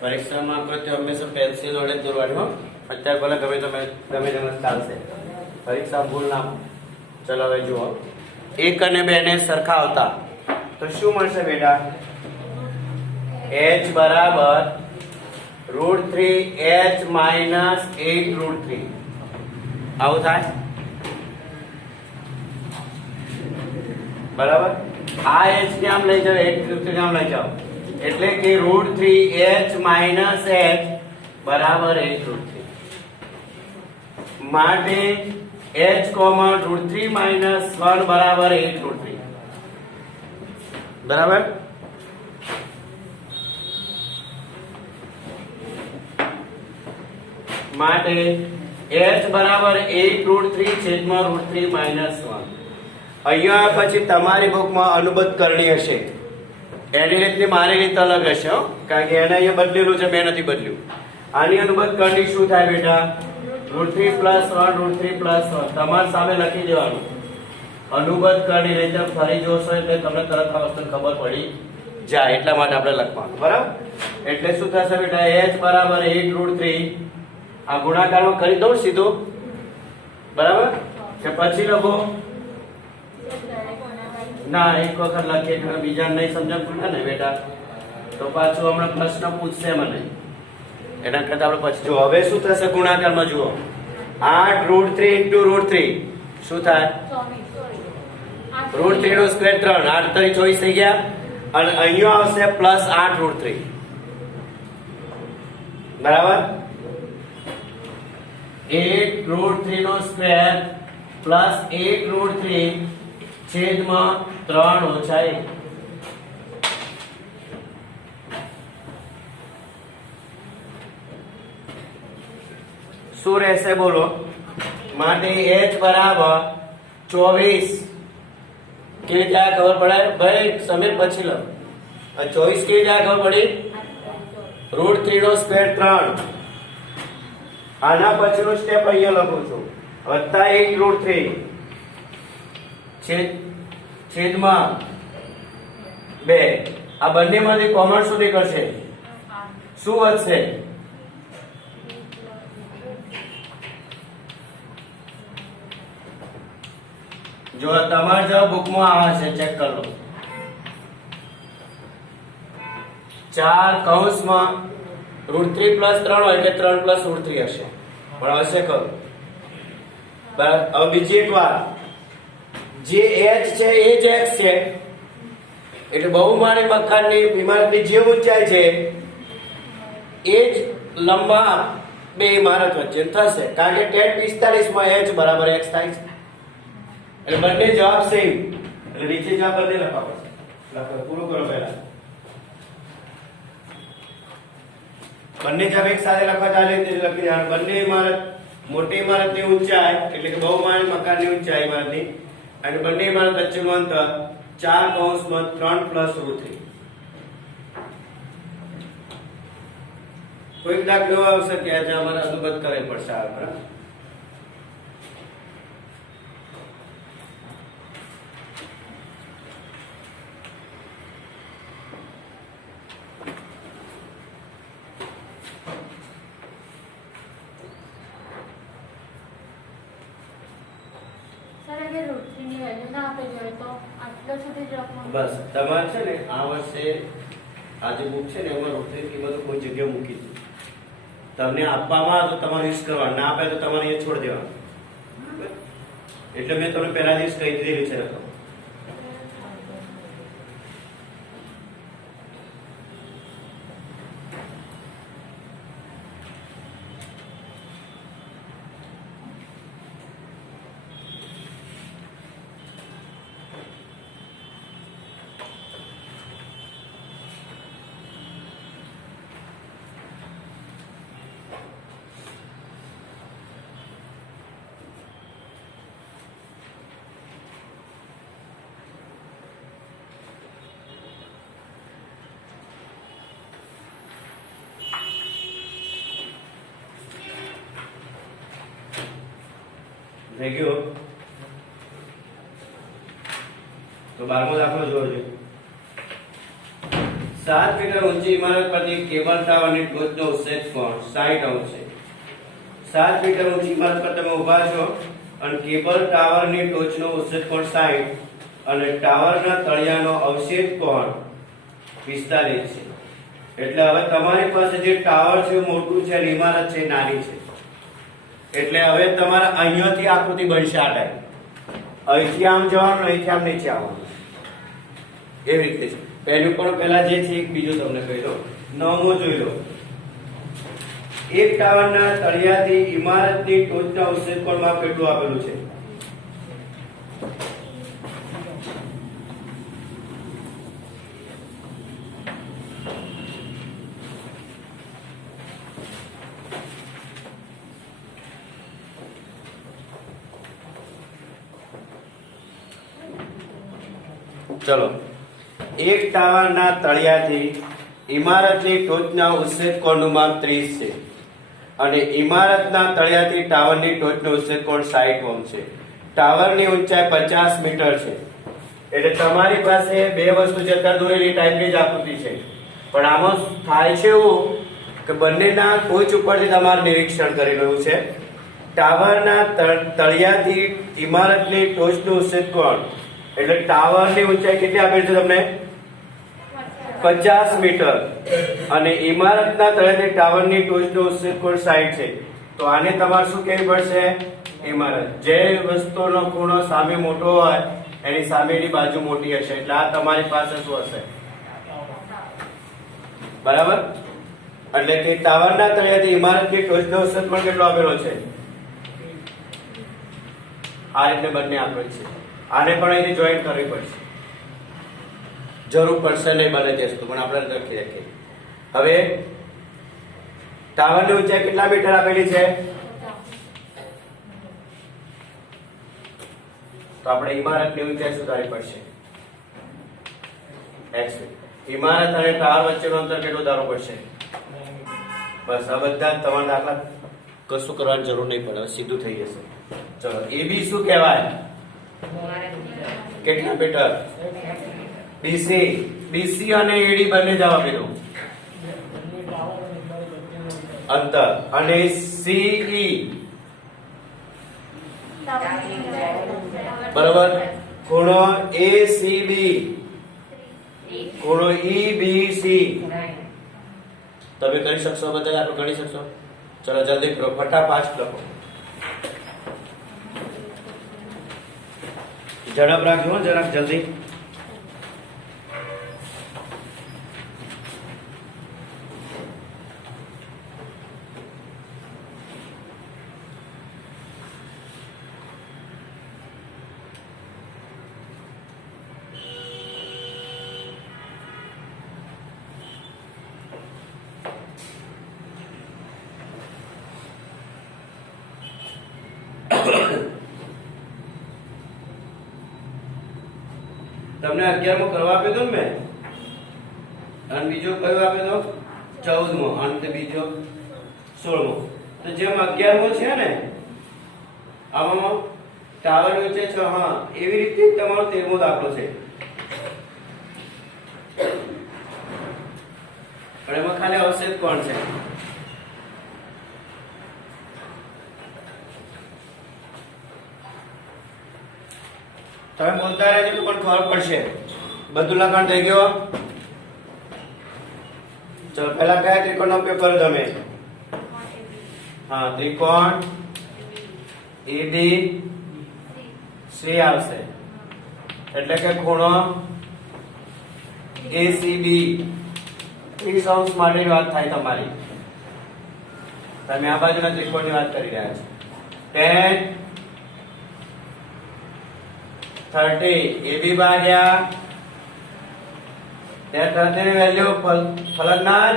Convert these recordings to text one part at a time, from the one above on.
પરીક્ષામાં આપણે તો હંમેશા પેન્સિલ વડે દોરવાની હો. અત્યારે ભલે ગમે તેમ ચાલશે, પરીક્ષા ભૂલ ના. ચલો હવે જુઓ, 1 અને 2 ને સરખા આવતા તો શું મળશે બેટા? h બરાબર √3h માઇનસ 8 √3 આવું થાય બરાબર. આ h ને આમ લઈ જાઓ, 8 √3 આમ લઈ જાઓ, એટલે કે √3h માઇનસ h બરાબર 8 √3 માટે h કોમા √3 માઇનસ 1 બરાબર 8 √3 બરાબર. માટે h બરાબર 8 √3 છેદમાં √3 માઇનસ 1. અહીંયા પછી તમારી બુકમાં અનુબદ્ધ કરણી હશે, એની રીતની મારી રીત અલગ હશે હો, કારણ કે એને અહીંયા બદલેલું છે, મેં નથી બદલ્યું. આની અનુબદ્ધ કરણી શું થાય બેટા? √3 + 1 √3 + 1 તમારી સામે લખી દેવાનું. અનુબદ્ધ કરણી રીતે ફરી જોશો એટલે તમને તરત આ વસ્તુ ખબર પડી જાય, એટલા માટે આપણે લખવાનું બરાબર. એટલે શું થશે બેટા? h બરાબર 8 √3 આ ગુણાકારમાં કરી દઉં સીધું બરાબર કે પછી લખો? ના, એક વખત લખીએ એટલે બીજા નહીં સમજણ પડે ને બેટા, તો પાછું હમણાં પ્રશ્ન પૂછશે મને, એના કરતા આપણે પછી જો. હવે શું થશે ગુણાકારમાં? જુઓ, 8 √3 * √3 શું થાય? √3 નો સ્ક્વેર 3, 8 × 3 = 24 થઈ ગયા, અને અહીંયા આવશે +8 √3 બરાબર. 8 √3 નો સ્ક્વેર +8 √3 છેદમાં 3 - 1. શું રહેશે બોલો? માટે h બરાબર 24. કેવી જાય ખબર પડે ભાઈ? સમીર પછી લો. 24 કેવી જાય ખબર પડી? √3 નો સ્ક્વેર 3. આના પછીનું સ્ટેપ અહીંયા લખું છું, +8 √3 છેદમાં 2. આ બંનેમાંથી કોમન શું નીકળશે? શું વધશે? જો તમારે જો બુકમાં આવે છે, ચેક કરી લો. 4 કૌંસમાં √3 + 3 હોય એટલે 3 + √3 હશે, પણ હશે ખરું બરાબર. હવે બીજી એક વાત, જે h છે એ જ x છે, એટલે બહુમાળી મકાનની ઇમારતની જે ઊંચાઈ છે એ જ લંબા બે ઇમારત વચ્ચે થશે, કારણ કે tan 45 માં h બરાબર x થાય છે, એટલે બંને જવાબ સેમ. એટલે નીચે જવાબ બંને લખાવો છે. લખો, પૂરું કરો પહેલા. બંને જવાબ એક સાથે લખવા ચાલે તે લખી દેવાનું. બંને ઇમારત, મોટી ઇમારતની ઊંચાઈ એટલે કે બહુમાળી મકાનની ઊંચાઈ ઇમારતની, અને બંને ઇમારત વચ્ચેનું અંતર 4 કૌંસમાં 3 + √3. કોઈ દાખલો આવશે કે આજે અમારે અનુબદ્ધ કરવી પડશે આ બરાબર. બસ તમારે છે ને આ વર્ષે આ જે બુક છે ને એમાં √3 કિંમતો કોઈ જગ્યાએ મૂકી દો. તમને આપવામાં આવે તો તમારે યુઝ કરવાનું, ના આપે તો તમારે એ છોડી દેવાનું. એટલે મેં તમને પહેલા દિવસ કહી દીધેલું છે રકમ. થઈ ગયો તો 12મો દાખલો જોજો. 7 મીટર ઊંચી ઇમારત પરથી કેબલ ટાવરની ટોચનો ઉચ્ચેક કોણ 60 અંશ છે. 7 મીટર ઊંચી ઇમારત પર તમે ઊભા છો અને કેબલ ટાવરની ટોચનો ઉચ્ચેક કોણ 60 અને ટાવરના તળિયાનો અવક્ષેપ કોણ 45 છે. એટલે હવે તમારી પાસે જે ટાવર છે મોટું છે અને ઇમારત છે નાની છે. એટલે હવે તમારે અહીંયાથી આકૃતિ બનશે આ ટાઈપ. અહીંથી આમ જવાનું, અહીંથી આમ નીચે આવવાનું. એવી રીતે છે. પહેલું પણ પહેલા જે છે એક બીજું તમને કહી દો. નવમો જોઈ લો. એક ટાવરના તળિયાથી ઇમારતની ટોચના ઉચ્ચેક કોણ માપ કેટલું આપેલું છે? ચલો, એક ટાવરના તળિયાથી ઇમારતની ટોચના ઉચ્ચેક કોણનું માપ 30 છે અને ઇમારતના તળિયાથી ટાવરની ટોચનો ઉચ્ચેક કોણ 60 ઓહ્મ છે. ટાવરની ઊંચાઈ 50 મીટર છે. એટલે તમારી પાસે બે વસ્તુ છે, અત્યારે દોરેલી ટાઈપની જ આકૃતિ છે, પણ આમાં થાય છે એવું કે બંનેના ટોચ ઉપરથી તમારે નિરીક્ષણ કરી રહ્યું છે. ટાવરના તળિયાથી ઇમારતની ટોચનું ઉચ્ચેક કોણ, એટલે ટાવરની ઊંચાઈ કેટલી આપેલી છે તમને? 50 મીટર અને ઇમારતના તળિયાથી ટાવરની ટોચનો ઉચ્ચેક કોણ 60 છે. તો આને તમારે શું કહેવી પડશે? ઇમારત. જે વસ્તુનો ખૂણો સામે મોટો હોય એની સામેની બાજુ મોટી હશે. એટલે આ તમારી પાસે શું હશે? બરાબર. એટલે કે ટાવરના તળિયાથી ઇમારતની ટોચનો ઉચ્ચેક કોણ કેટલો આપેલો છે? આ રીતે બંને આપેલ છે. આને પણ અહીંથી જોઈન્ટ કરવી પડશે. જરૂર પડશે નહીં બને ત્યાં સુધી, પણ આપણે લખી રાખીએ. હવે ટાવરની ઊંચાઈ કેટલા મીટર આપેલી છે? તો આપણે ઇમારતની ઊંચાઈ સુધારવી પડશે. x. ઇમારત અને ટાવર વચ્ચેનું અંતર કેટલું ધારવું પડશે? બસ આ બધા તમારા દાખલા કશું કરવાની જરૂર નહીં પડે, સીધું થઈ જશે. ચલો, AB શું કહેવાય? કેટલા મીટર? BC. BC અને AD બંને જવાબ આપી દો. અંતર. અને CE બરાબર. ખૂણો ACB, ખૂણો EBC. તમે કરી શકશો? બધા આટલું ગણી શકશો? ચલો જલ્દી કરો, ફટાફટ લખો. ઝડપ રાખજો, જરાક જલ્દી. તમને 11મો કરવા આપ્યો તો ને મેં, અને બીજો કયો આપ્યો તો? 14મો, અને બીજો 16મો. તો જેમ 11મો છે ને આમાં ટાવર વચ્ચે છે, હા, એવી રીતે તમારો 13મો દાખલો છે. પણ એમાં ખાલી અવક્ષેપ કોણ છે? તમે બોલતા રહેજો તો પણ ખબર પડશે. બધું લખાણ થઈ ગયો? ચલો, પહેલા કયા ત્રિકોણનો ઉપયોગ કરો તમે? હા, ત્રિકોણ ABC આવશે. એટલે કે ખૂણો ACB 30 અંશ માટેની વાત થાય તમારી. તમે આ બાજુના ત્રિકોણની વાત કરી રહ્યા છો. 10 30 AB ભાગ્યા 30 ની વેલ્યુ ફલકના જ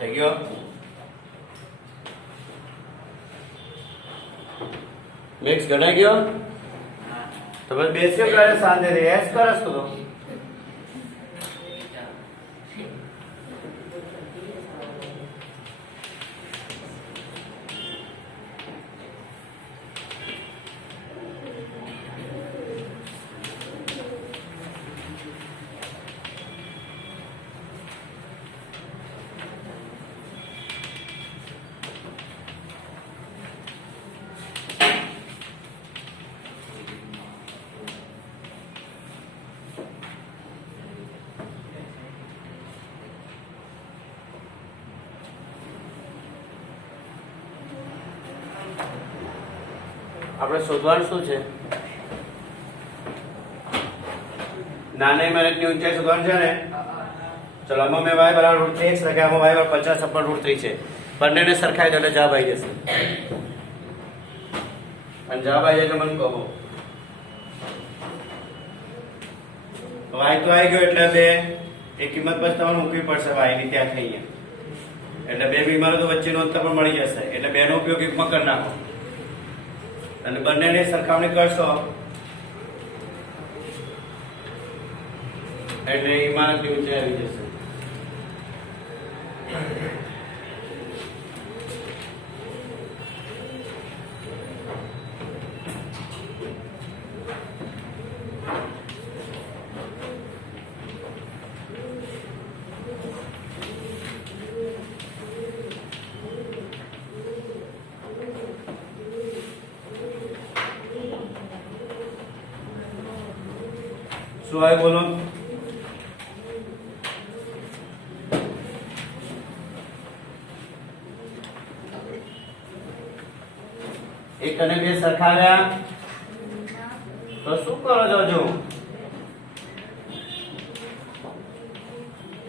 થઈ ગયો. મિક્સ ગણાઈ ગયો. તો બસ બેસ્યો કરે શાંતિથી એસ કરસ તો આપણે શોધવાનું શું છે? નાના ઇમારતની ઊંચાઈ શોધવાનું છે ને. ચલો આમાં મેં y બરાબર √3x લખ્યા, આમાં y બરાબર 50 upon √3 છે. બંનેને સરખાઈ દો એટલે જવાબ આવી જશે. અને જવાબ આવી જાય તો મને કહો. y તો આવી ગયો એટલે બે એ કિંમત પછી તમારે મૂકવી પડશે y ની ત્યાંથી અહીંયા. એટલે બે ઇમારતો વચ્ચેનું અંતર પણ મળી જશે. એટલે બેનો ઉપયોગ એકમાં કરી નાખો અને બંનેની સરખામણી કરશો એટલે ઇમારતની ઊંચાઈ આવી જશે. શું આવે બોલો? એક અને બે સરખાવ્યા તો શું કરો છો? જો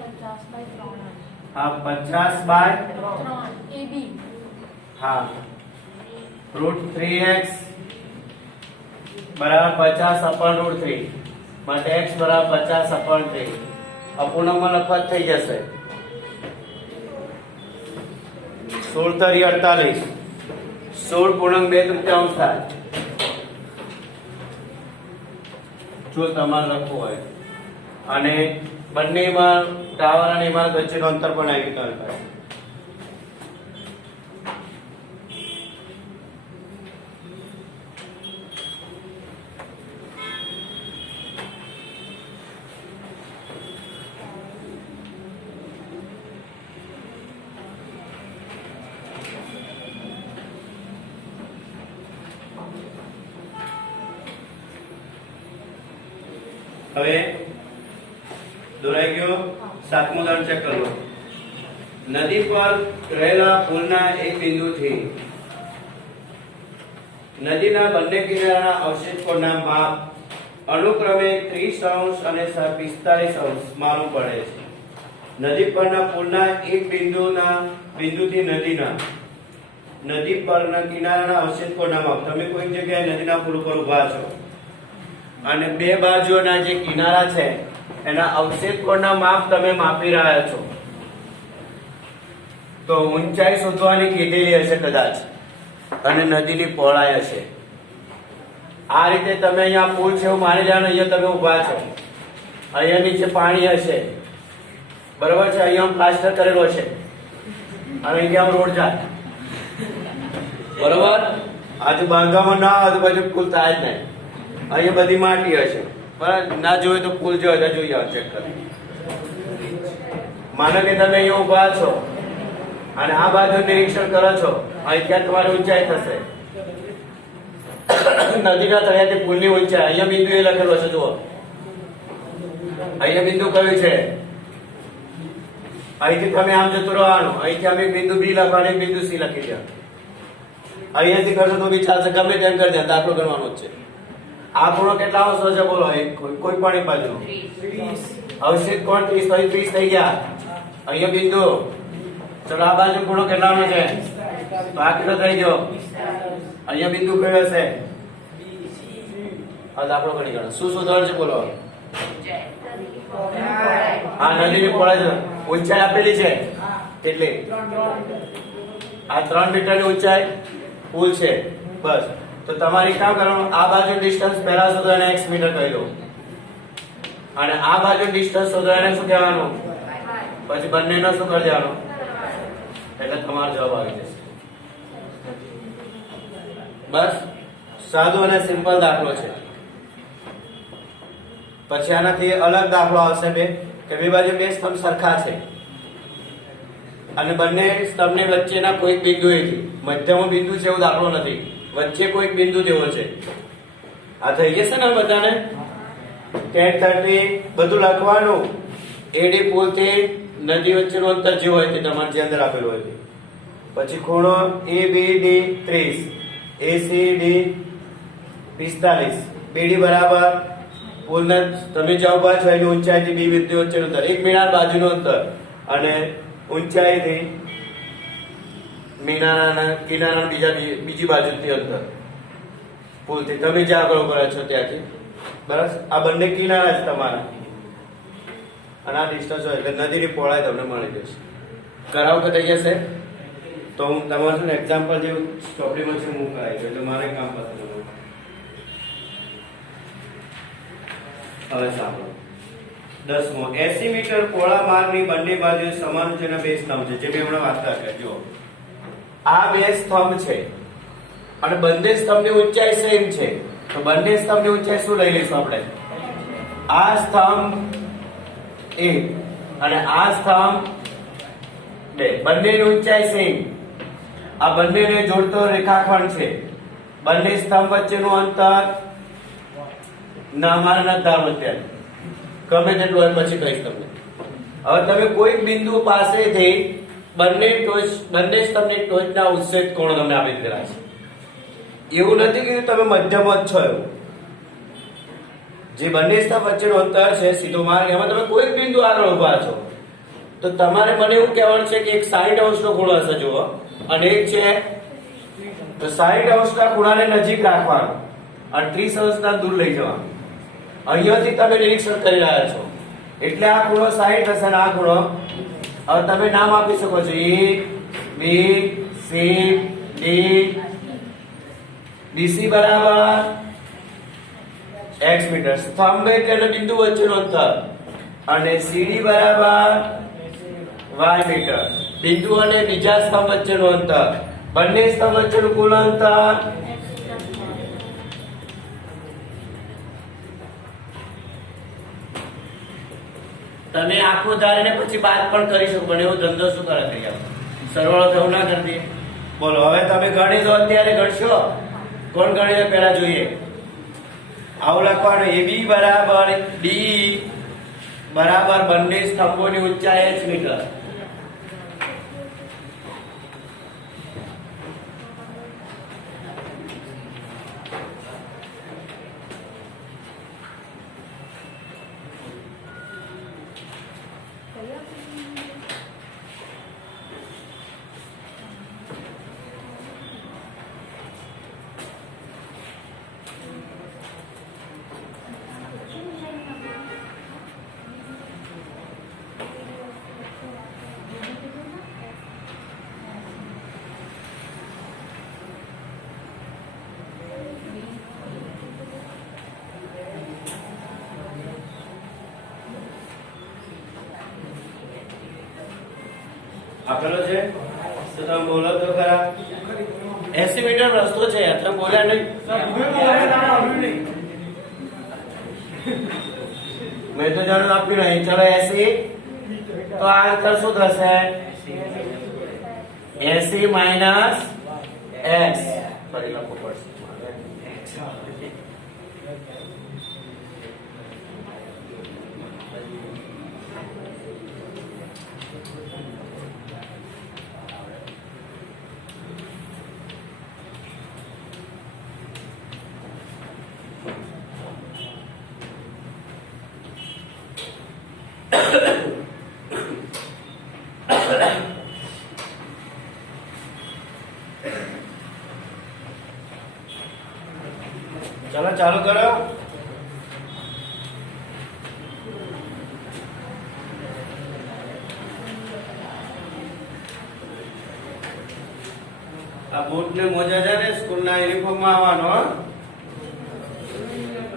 50/3 હા 50/3 AB હા √3x બરાબર 50 upon √3 માટે x બરાબર 50 upon 3 અપૂર્ણાંકમાં લખવા થઈ જશે. 16 તરી 48 16 પૂર્ણાંક 2/3 થાય. જો તમારે લખવું હોય અને બંનેમાં ટાવર અને ઇમારત વચ્ચેનું અંતર પણ આવી ગયું. હવે દોરાઈ ગયો. સાતમું ઉદાહરણ ચેક કરો. નદી પર રહેલા પુલના એક બિંદુથી નદીના બંને કિનારાના અવશેષ કોણના માપ અનુક્રમે 30° અને 45° માલુમ પડે છે. નદી પરના પુલના એક બિંદુથી નદી પરના કિનારાના અવશેષ કોણના માપ. તમે કોઈ જગ્યાએ નદીના પુલ ઉપર ઊભા છો અને બે બાજુના જે કિનારા છે એના અવશેષ કોણના માપ તમે માપી રહ્યા છો તો ઊંચાઈ શોધવાની કીધેલી હશે કદાચ અને નદીની પહોળાઈ હશે. આ રીતે તમે અહીંયા પુલ છે એવું માની લેવાનું. અહીંયા તમે ઊભા છો, અહીંયા નીચે પાણી હશે બરોબર છે. અહીંયા પ્લાસ્ટર કરેલો છે અને અહીંયા રોડ જાય બરોબર. આજુ બાંધવામાં ના આજુબાજુ પુલ થાય જ નહીં. અહીંયા બધી માટી હશે બરાબર. ના જોઈએ તો પુલ જોઈએ તો જોઈ આવો, ચેક કરી. માનો કે તમે અહીંયા ઊભા છો અને આ બાજુ નિરીક્ષણ કરો છો. અહીં ત્યાં તમારી ઊંચાઈ થશે નદીના તળિયાથી પુલની ઊંચાઈ. અહીંયા બિંદુ એ લખેલો છે જુઓ. અહીંયા બિંદુ કયું છે? અહીંથી તમે આમ જતું રહેવાનું. અહીંથી અમે બિંદુ બી લખવાનું, બિંદુ સી લખી દો. અહીંયાથી કરશો તો બી ચાલશે. ગમે તેમ કરી દે, દાખલો ગણવાનો જ છે. આ ખૂણો કેટલા અંશો છે બોલો? કોઈ પણ એક બાજુ અવશેષ કોણ 30 તો 30 થઈ ગયા. અહીંયા બિંદુ. ચલો આ બાજુ ખૂણો કેટલાનો છે? તો આ કેટલો થઈ ગયો? અહીંયા બિંદુ કયો હશે? આ દાખલો ગણી ગણો. શું શોધવાનું છે બોલો? હા નદીની પહોળાઈ ઊંચાઈ આપેલી છે. કેટલી? આ 3 મીટરની ઊંચાઈ પુલ છે બસ. તો તમારે કામ કરવાનું, આ બાજુ ડિસ્ટન્સ પહેલા શોધો અને x મીટર કહી દો, અને આ બાજુ ડિસ્ટન્સ શોધો એને શું કહેવાનું, પછી બંનેનો શું કરી દેવાનું, એટલે તમારો જવાબ આવી જશે. બસ સાદો અને સિમ્પલ દાખલો છે. પછી આનાથી અલગ દાખલો આવશે બે, કે બે બાજુ બે સ્તંભ સરખા છે અને બંને સ્તંભની વચ્ચેના કોઈક બિંદુએથી, મધ્યમાં બિંદુ છે એવું દાખલો નથી, વચ્ચે કોઈક બિંદુ દેવો છે. આ થઈ જશે ને બધાને? 10:30 બધું લખવાનું. એડી પુલ થી નદી વચ્ચેનું અંતર જે હોય તે તમારે જે અંદર આપેલું હોય તે. પછી ખૂણો ABD 30, ACD 45, BD બરાબર પુલના તમે જ્યાં ઉભા છો એની ઊંચાઈથી બે બિંદુ વચ્ચેનું અંતર, એક મિનાર બાજુનું અંતર, અને ઊંચાઈથી મિનારના કિનારાના બીજી બાજુથી અંતર પુલથી, તમે જ્યાં આગળ ઉભા છો ત્યાંથી. બરાબર? આ બંને કિનારા છે તમારા, અને આ ડિસ્ટન્સ હોય એટલે નદીની પહોળાઈ તમને મળી જશે. કરાવ કે થઈ જશે? તો હું તમારે છે ને એક્ઝામ્પલ જેવું ચોપડીમાં છે હું કરાવી દઉં એટલે મારે કામ પતે. હવે સાંભળો. 10મો, 80 મીટર પહોળા માર્ગની બંને બાજુએ સમાન ઊંચાઈના બે સ્તંભ છે, જે મેં હમણાં વાત કરી. જુઓ, આ બે સ્તંભ છે અને બંને સ્તંભની ઊંચાઈ સેમ છે, તો બંને સ્તંભની ઊંચાઈ શું લઈ લઈશું આપણે? આ સ્તંભ A અને આ સ્તંભ 2, બંનેની ઊંચાઈ સેમ. આ બંનેને જોડતો રેખાખંડ છે. બંને સ્તંભ વચ્ચેનું અંતર ના અમારે નથી ધારવું અત્યારે, ગમે તેટલું હોય પછી કહીશ તમને. હવે તમે કોઈક બિંદુ પાસેથી બંને સ્તંભની ટોચના ઉચ્છેદ કોણ તમને આપી દીધેલા છે. એવું નથી કે તમે મધ્યમાં જ છો એવું. જે બંને સ્તંભ વચ્ચેનું અંતર છે સીધો માર્ગ, એમાં તમે કોઈક બિંદુ આગળ ઉભા છો, તો તમારે મને એવું કહેવાનું છે કે એક 60 અંશનો ખૂણો હશે જુઓ, અને એક છે, તો 60 અંશના ખૂણાને નજીક રાખવાનો અને 30 અંશના દૂર લઈ જવાનો. અહીંયાથી તમે નિરીક્ષણ કરી રહ્યા છો એટલે આ ખૂણો 60 હશે અને આ ખૂણો, હવે તમે નામ આપી શકો છો A, B, C, D. BC બરાબર x મીટર, સ્તંભ એક અને બિંદુ વચ્ચેનું અંતર, અને CD બરાબર y મીટર, બિંદુ અને બીજા સ્તંભ વચ્ચેનું અંતર, બંને સ્તંભ વચ્ચેનું કુલ અંતર તમે આખું ધારીને પછી બાદ પણ કરી શકો, પણ એવો ધંધો શું કરે કરી આપો, સરવાળો થવું ના કરી દે. બોલો હવે તમે ગણી દો, અત્યારે ગણશો કોણ ગણીને પહેલા જોઈએ. આવું લખવાનું, AB બરાબર D બરાબર બંને સ્તંભોની ઊંચાઈ h મીટર. આપેલો છે તો તમે બોલો તો ખરા. 80 મીટર રસ્તો છે, તમે બોલ્યા નહીં. મેં તો જાણું આપ્યું નહીં. ચલો 80, તો આ અંતર શું થશે? 80 માઇનસ x. ફરી લખવું પડશે. चलो चालू करो. બૂટ ને મોજા છે ને સ્કૂલના યુનિફોર્મમાં આવવાનો હો.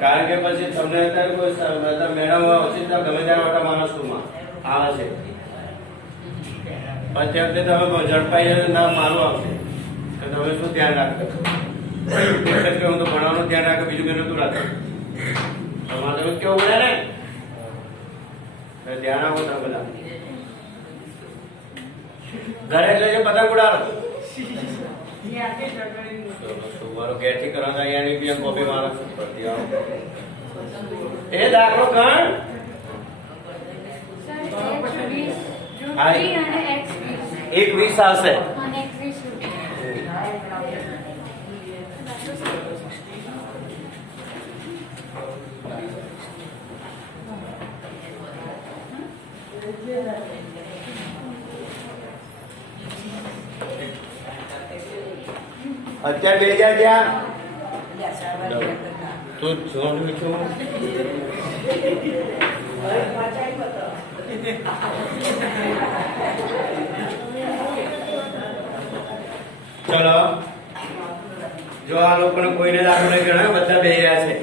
કારણ કે પછી તમને અત્યારે કોઈ મેડમ આવશે તો ગમે ત્યારે ઓટા માનો સ્કૂલમાં આવે છે. પછી વખતે તમે ઝડપાઈ જાય ના મારું આવશે તો તમે શું ધ્યાન રાખો? એક જ કે હું તો ભણવાનું ધ્યાન રાખો, બીજું કઈ નતું રાખો. તમારે તો કેવું પડે ને, ધ્યાન આપો તમે બધા. ઘરે જઈને પતંગ ઉડાડો. સુવારો ઘેરથી કરવાનો અહીંયાની બી કોપી મારો પડતી આવો. એ દાખલો કણ એક 20 આવશે. અત્યારે બે હજાર ત્યાં તું જોડું છું. ચલો જો આ લોકોને કોઈને દાખલો નહીં ગણાય, બધા બે ગયા છે.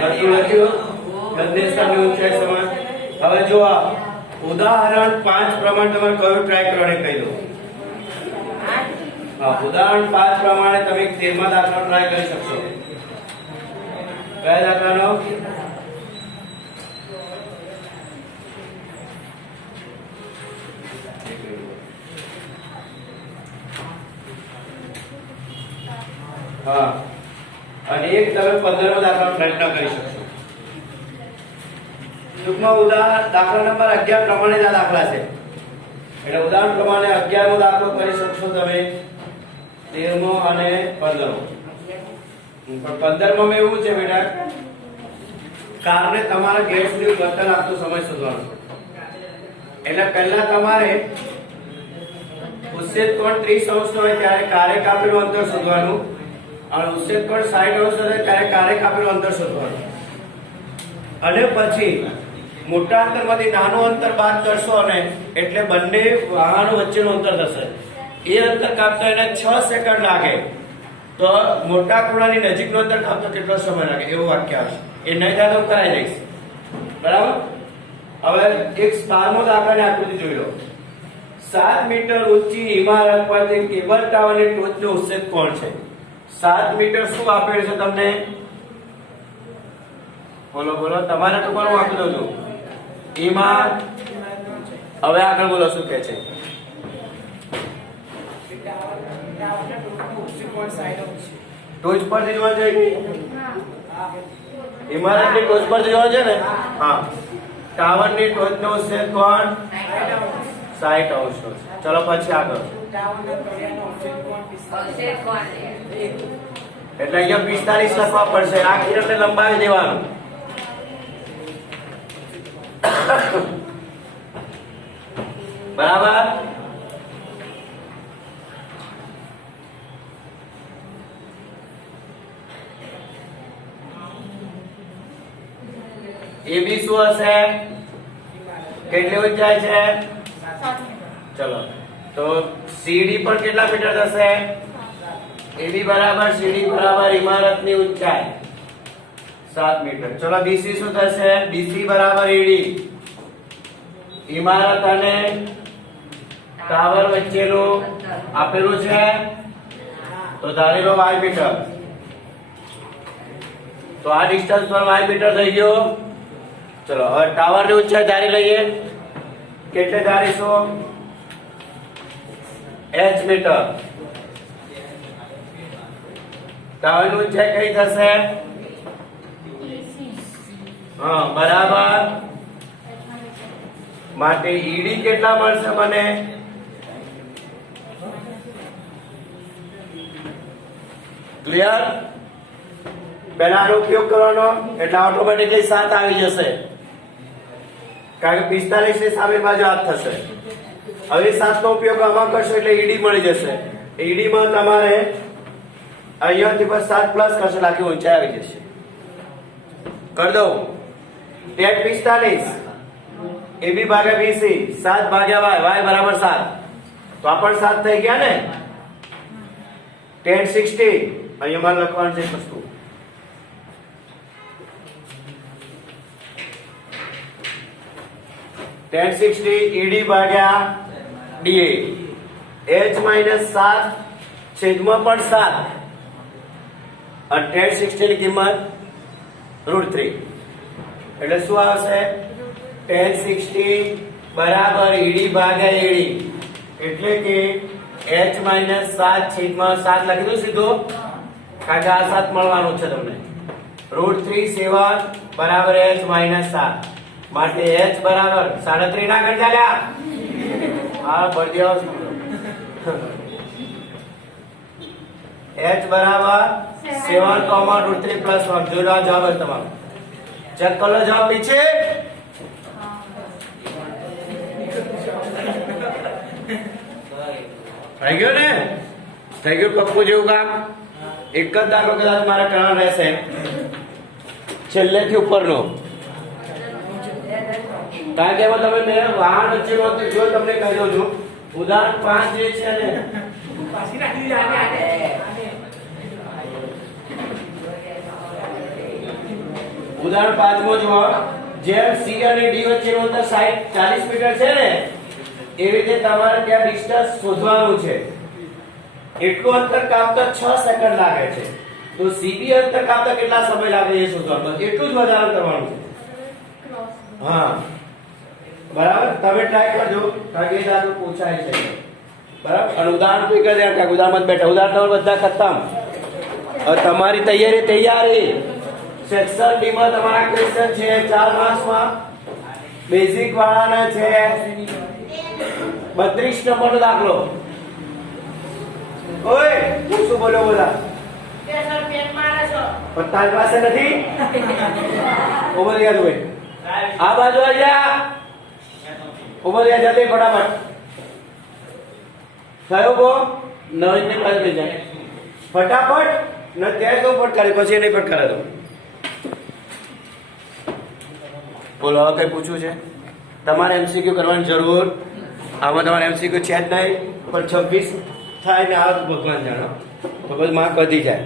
બધું લખ્યું બંનેની ઊંચાઈ સમાન. હવે જો ઉદાહરણ 5 પ્રમાણે તમારે કયું ટ્રાય કરવાની કહી દો. ઉદાહરણ 5 પ્રમાણે તમે 13મા દાખલો ટ્રાય કરી શકશો. કયા દાખલાનો? હા, અને એક તમે 15મો દાખલાનો પ્રયત્ન કરી શકશો. ટૂંકમાં ઉદાહરણ દાખલા નંબર 11 પ્રમાણે આ દાખલા છે. એટલે ઉદાહરણ પ્રમાણે 11મો દાખલો કરી શકશો તમે, 13મો અને 15મો. પણ 15માં એવું છે બેટા, કારણે તમારા ગેર સુધી વર્તન આપતો સમય શોધવાનો. એટલે પહેલા તમારે ઉચ્છેદ કોણ 30 અંશનો હોય ત્યારે કારે કાપેલું અંતર શોધવાનું, અને ઉચ્છેદ કોણ 60 અંશ હોય ત્યારે કારે કાપેલું અંતર શોધવાનું. અને પછી મોટા અંતરમાંથી નાનું અંતર બાદ કરશો અને એટલે બંને વાહનો વચ્ચેનું અંતર થશે. એ અંતર કાપતા એને 6 સેકન્ડ લાગે તો મોટા ખૂણાની નજીકનું અંતર કાપતા કેટલો સમય લાગે એવું વાક્ય આવશે. એ નહીં થાય તો કરાઈ દઈશ. બરાબર. હવે એક 12મો દાખલાની આકૃતિ જોઈ લો. 7 મીટર ઊંચી ઇમારત પરથી કેબલ ટાવરની ટોચનો ઉચ્છેદ કોણ છે? 7 મીટર શું આપેલું છે તમને? બોલો બોલો, તમારે તો કોણ આપી દઉં છું એમાં. હવે આગળ બોલો શું કહે છે? ટોચ પરથી જોવા જાય, ઇમારતની ટોચ પરથી જોવા છે ને. હા, ટાવરની ટોચનો ઉચ્ચેદ કોણ? 60 અંશનો. ચલો પછી આગળ. એટલે અહીંયા 45 લખવા પડશે. આ કિરણને લંબાવી દેવાનું. બરાબર. એ બી શું હશે? કેટલી ઊંચાઈ છે? ચલો તો સીડી પર કેટલા મીટર થશે? એબી બરાબર સીડી બરાબર ઇમારતની ઊંચાઈ 7 મીટર. ચલો બીસી શું થશે? બીસી બરાબર ઈડી ઇમારત અને ટાવર વચ્ચેનું આપેલું છે તો ધારી લો y મીટર. તો આ ડિસ્ટન્સ પર y મીટર થઈ ગયો. ચલો હવે ટાવરની ઊંચાઈ ધારી લઈએ. કેટલે ધારીશું? h metre. ટાવરની ઊંચાઈ કઈ થશે? હા બરાબર. માટે ઈડી કેટલા મળશે મને? ક્લિયર? પહેલા આનો ઉપયોગ કરવાનો એટલે ઓટોમેટિકલી 7 આવી જશે, કારણ કે 45 ની સામે બાજુ હાથ થશે. હવે 7 નો ઉપયોગ આમાં કરશો એટલે ઈડી મળી જશે. ઈડી માં તમારે અહીંયાથી બસ 7 પ્લસ કરશો એટલે આખી ઊંચાઈ આવી જશે. કરી દઉં. ટેન 45 AB ભાગ્યા BC 7 ભાગ્યા y બરાબર 7. તો આ પણ 7 થઈ ગયા ને. tan 60 અહીંયા મારે લખવાનું છે વસ્તુ. tan 60 ED ભાગ્યા DA. h minus 7 છેદમાં પણ 7 અને tan 60 ની કિંમત √3 એટલે શું આવશે? tan 60 બરાબર ED ભાગ્યા AD એટલે કે h minus 7 છેદમાં 7 લખી દો સીધો, કારણ કે આ 7 મળવાનું છે તમને. √3 7 બરાબર h minus 7 માટે h બરાબર 37 ના કરી ચાલ્યા. હા ભરી દેવા છો. h બરાબર 7, √3 + 1 જોઈ લો જવાબ છે તમારો. ચેક કરો જવાબ પીછે. થઈ ગયો ને? થઈ ગયું પપ્પુ જેવું કામ. એક જ દાખલો કદાચ મારા કરવાનો રહેશે છેલ્લેથી ઉપરનો, કારણ કે એમાં તમે મેં વાહન વચ્ચેનો જો તમને કહી દઉં છું. ઉદાહરણ 5 જે છે ને ઉદાહરણ 5 માં જુઓ, જેમ C અને D વચ્ચેનું અંતર 40 મીટર છે ને એવી રીતે તમારે ત્યાં ડિસ્ટન્સ શોધવાનું છે. એટલું અંતર કાપતા 6 સેકન્ડ લાગે છે, તો CB અંતર કાપતા કેટલા સમય લાગે એ શોધવાનું. એટલું જ વધારે કરવાનું છે. હા બરાબર, તમે ટ્રાય કરજો, કારણ કે એ દાખલો પૂછાય છે. બરાબર, અને ઉદાહરણ કોઈ કરી દે, ઉદાહરણ બેઠા ઉદાહરણ તમારે બધા ખતમ. હવે તમારી તૈયારી. સેક્શન ડી માં તમારા ક્વેશ્ચન છે 4 માર્ક્સમાં, બેઝિક વાળાના છે 32 નંબરનો દાખલો. ઓય હું શું બોલ્યો બોલા? કે સર પેન મારે છો પણ તારી પાસે નથી. ઓવર યાદ હોય આ બાજુ આવી જા. ઓવર યાદ જલ્દી ફટાફટ. થયો બો નવીન ને પાસ થઈ જાય ફટાફટ. ન ત્યાં તો ફટકારે પછી નહીં ફટકારે તો બોલો. હવે કઈ પૂછવું છે તમારે? MCQ કરવાની જરૂર આમાં તમારે MCQ છે જ નહીં, પણ 26 થાય ને આ ભગવાન જાણો તો બસ માર્ક વધી જાય.